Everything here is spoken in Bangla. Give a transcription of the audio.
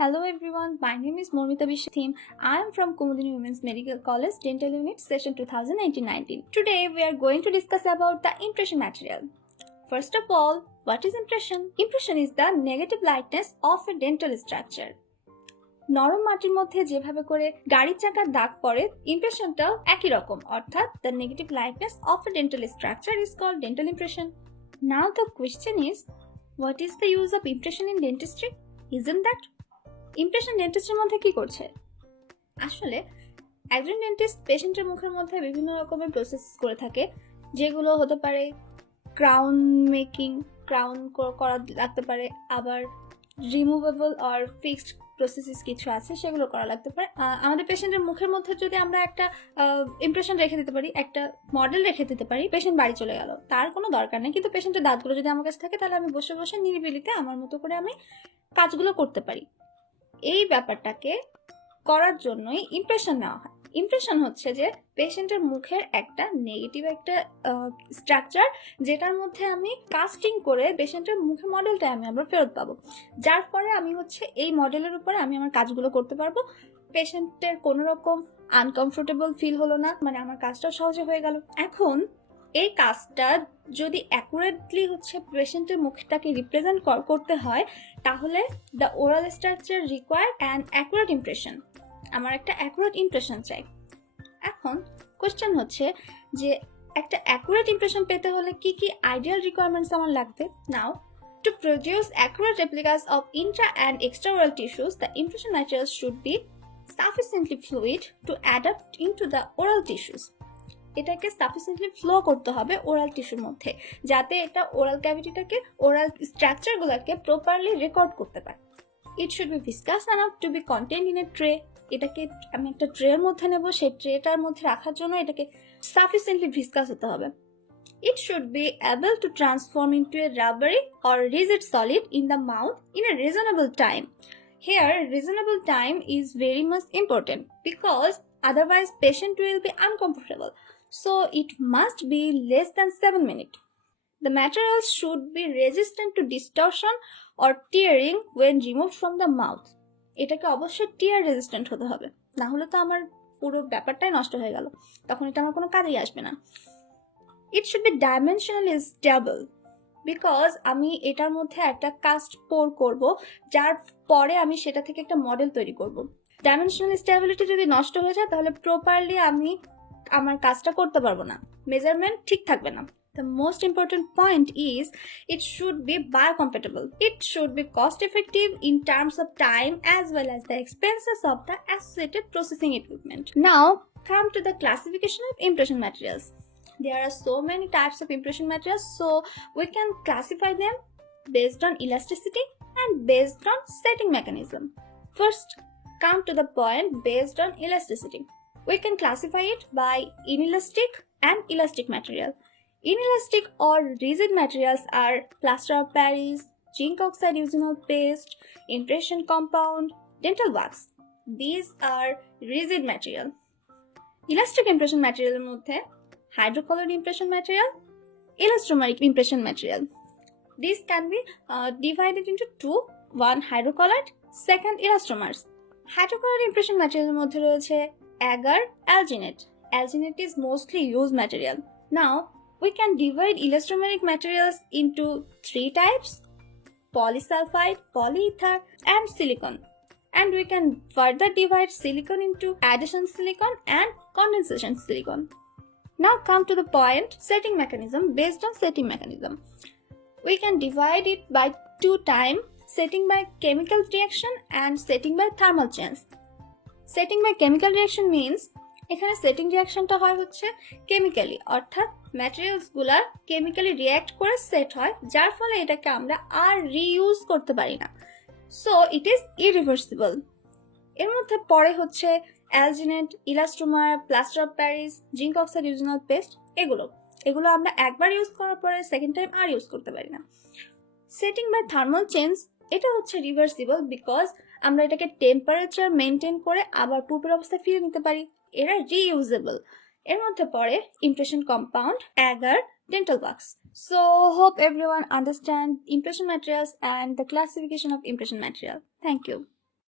Hello everyone, my name is Mormita theme. I am from Kumudini Women's Medical College Dental Unit Session 2019. Today we are going to discuss about the impression material. First of all, what is impression? Impression is the negative lightness of a dental structure. নরম মাটির মধ্যে যেভাবে করে গাড়ির চাকার দাগ পড়ে ইমপ্রেশনটাও একই রকম অর্থাৎ the negative lightness of a dental structure is called dental impression. Now the question is, what is the use of impression in dentistry? Isn't that? Impression ডেন্টিস্টের মধ্যে কি করছে? আসলে একজন ডেন্টিস্ট পেশেন্টের মুখের মধ্যে বিভিন্ন রকমের প্রসেস করে থাকে, যেগুলো হতে পারে ক্রাউন মেকিং, ক্রাউন করা লাগতে পারে, আবার রিমুভেবল আর ফিক্সড প্রসেসেস কিছু আছে সেগুলো করা লাগতে পারে। আমাদের পেশেন্টের মুখের মধ্যে যদি আমরা একটা ইমপ্রেশন রেখে দিতে পারি, একটা মডেল রেখে দিতে পারি, পেশেন্ট বাড়ি চলে গেল, তার কোনো দরকার নেই, কিন্তু পেশেন্টের দাঁতগুলো যদি আমার কাছে থাকে তাহলে আমি বসে বসে নিরিবিলিতে আমার মতো করে আমি কাজগুলো করতে পারি। এই ব্যাপারটাকে করার জন্যই ইমপ্রেশন নেওয়া হয়। ইমপ্রেশন হচ্ছে যে পেশেন্টের মুখের একটা নেগেটিভ একটা স্ট্রাকচার, যেটার মধ্যে আমি কাস্টিং করে পেশেন্টের মুখের মডেলটা আমরা ফেরত পাবো, যার ফলে আমি হচ্ছে এই মডেলের উপরে আমি আমার কাজগুলো করতে পারবো। পেশেন্টের কোনো রকম আনকমফোর্টেবল ফিল হলো না, মানে আমার কাজটাও সহজে হয়ে গেল। এখন এই কাজটা যদি অ্যাকুরেটলি হচ্ছে পেশেন্টের মুখটাকে রিপ্রেজেন্ট করতে হয়, তাহলে the oral structure require an accurate impression. আমার একটা অ্যাকুরেট ইমপ্রেশন চাই। এখন কোশ্চেন হচ্ছে যে একটা অ্যাকুরেট ইমপ্রেশন পেতে হলে কি কি আইডিয়াল রিকোয়ারমেন্টস আমার লাগবে? নাও, to produce accurate replicas of intra and extraoral tissues, the impression materials should be sufficiently fluid to adapt into the oral tissues. এটাকে সাফিসিয়েন্টলি ফ্লো করতে হবে ওরাল টিস্যুর মধ্যে, যাতে এটা ওরাল ক্যাভিটিটাকে, ওরাল স্ট্রাকচারগুলোকে প্রপারলি রেকর্ড করতে পারে। It should be viscous enough to be content in a tray. এটাকে আমি একটা ট্রের মধ্যে নেব, সেই ট্রেটার মধ্যে রাখার জন্য এটাকে সাফিসিয়েন্টলি ভিসকাস হতে হবে। It should be able to transform into a rubbery or rigid solid in the mouth in a reasonable time. Here, reasonable time is very much important because otherwise patient will be uncomfortable. So it must be less than 7 minutes. The materials should be resistant to distortion or tearing when removed from the mouth. এটাকে অবশ্যই টিয়ার রেজিস্ট্যান্ট হতে হবে, না হলে তো আমার পুরো ব্যাপারটাই নষ্ট হয়ে গেল, তখন এটা আমার কোনো কাজেই আসবে না। It should be dimensionally stable because আমি এটার মধ্যে একটা কাস্ট পোর করব, যার পরে আমি সেটা থেকে একটা মডেল তৈরি করব। ডাইমেনশনাল স্টেবিলিটি যদি নষ্ট হয়ে যায় তাহলে প্রপারলি আমি আমার কাজটা করতে পারবো না, মেজারমেন্ট ঠিক থাকবে না। The most important point is it should be biocompatible. It should be cost effective in terms of time as well as the expenses of the associated processing equipment. Now come to the classification of impression materials. There are so many types of impression materials, so we can classify them based on elasticity and based on setting mechanism. First, come to the point based on elasticity. We can classify it by inelastic and elastic material. Inelastic or rigid materials are plaster of Paris, zinc oxide usinol paste, impression compound, dental wax. These are rigid material. Elastic impression material এর মধ্যে hydrocolored impression material, elastomeric impression material. These can be divided into two, one hydrocolored, second elastomers. Hydrocolored impression material এর মধ্যে রয়েছে agar, alginate. Alginate is mostly used material. Now, we can divide elastomeric materials into three types: polysulfide, polyether, and silicon. And we can further divide silicon into addition silicon and condensation silicon. Now come to the point setting mechanism. Based on setting mechanism, we can divide it by two types: setting by chemical reaction and setting by thermal change. Setting by chemical reaction means এখানে সেটিং রিঅ্যাকশনটা হয় হচ্ছে কেমিক্যালি, অর্থাৎ ম্যাটেরিয়ালসগুলা কেমিক্যালি রিঅ্যাক্ট করে সেট হয়, যার ফলে এটাকে আমরা আর রিইউজ করতে পারি না। So it is irreversible. এর মধ্যে পরে হচ্ছে alginate, elastomer, plaster of Paris, zinc oxide eugenol paste. এগুলো আমরা একবার ইউজ করার পরে সেকেন্ড টাইম আর ইউজ করতে পারি না। সেটিং বাই থার্মাল চেঞ্জ, এটা হচ্ছে রিভার্সিবল বিকজ আমরা এটাকে টেম্পারেচার মেনটেন করে আবার পূর্বের অবস্থায় ফিরে নিতে পারি। এরা রিইউজেবল। এর মধ্যে পড়ে impression compound, agar, dental wax. So hope everyone understand impression materials and the classification of impression material. Thank you.